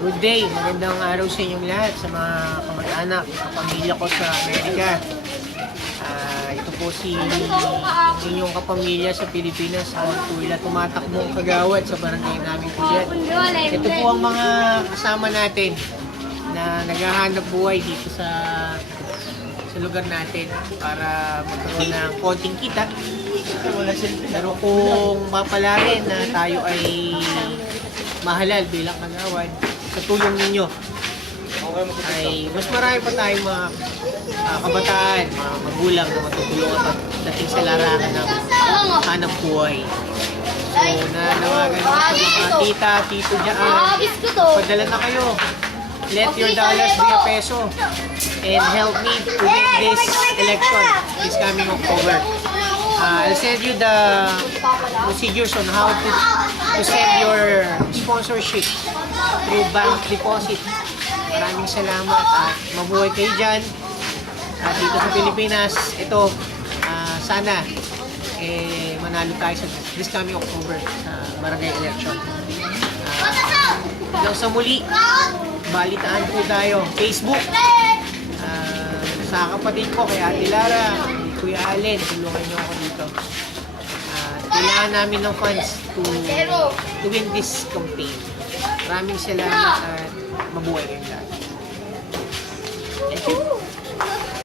Good day, magandang araw sa inyong lahat, sa mga kamag-anak, kapamilya ko sa Amerika. Ito po si inyong kapamilya sa Pilipinas, ako po ila tumatakbong kagawad sa barangay namin po dyan. Ito po ang mga kasama natin na naghahanap buhay dito sa lugar natin para magkaroon ng konting kita. Pero kung mapalarin na tayo ay mahalal bilang kagawad, sa tulong ninyo ay mas marami pa tayong mga kabataan, mga magulang na matutulungan pagdating sa larangan ng hanap buhay. So, nanawagan ko sa mga tita, tito dyan, padala na kayo. Let your dollars be a peso and help me to win this election this coming October. I'll send you the procedures on how to send your sponsorship through bank deposit. Maraming salamat at mabuhay kayo dyan. At dito sa Pilipinas, ito, sana manalo tayo sa this coming October sa barangay election. Hanggang sa muli, balitaan po tayo. Facebook, sa kapatid ko, kay Ate Lara, Kuya Allen, tulungan niyo ako dito. Kailangan namin ng funds to win this campaign. Maraming salamat at mabuhay kayong lahat. Thank you.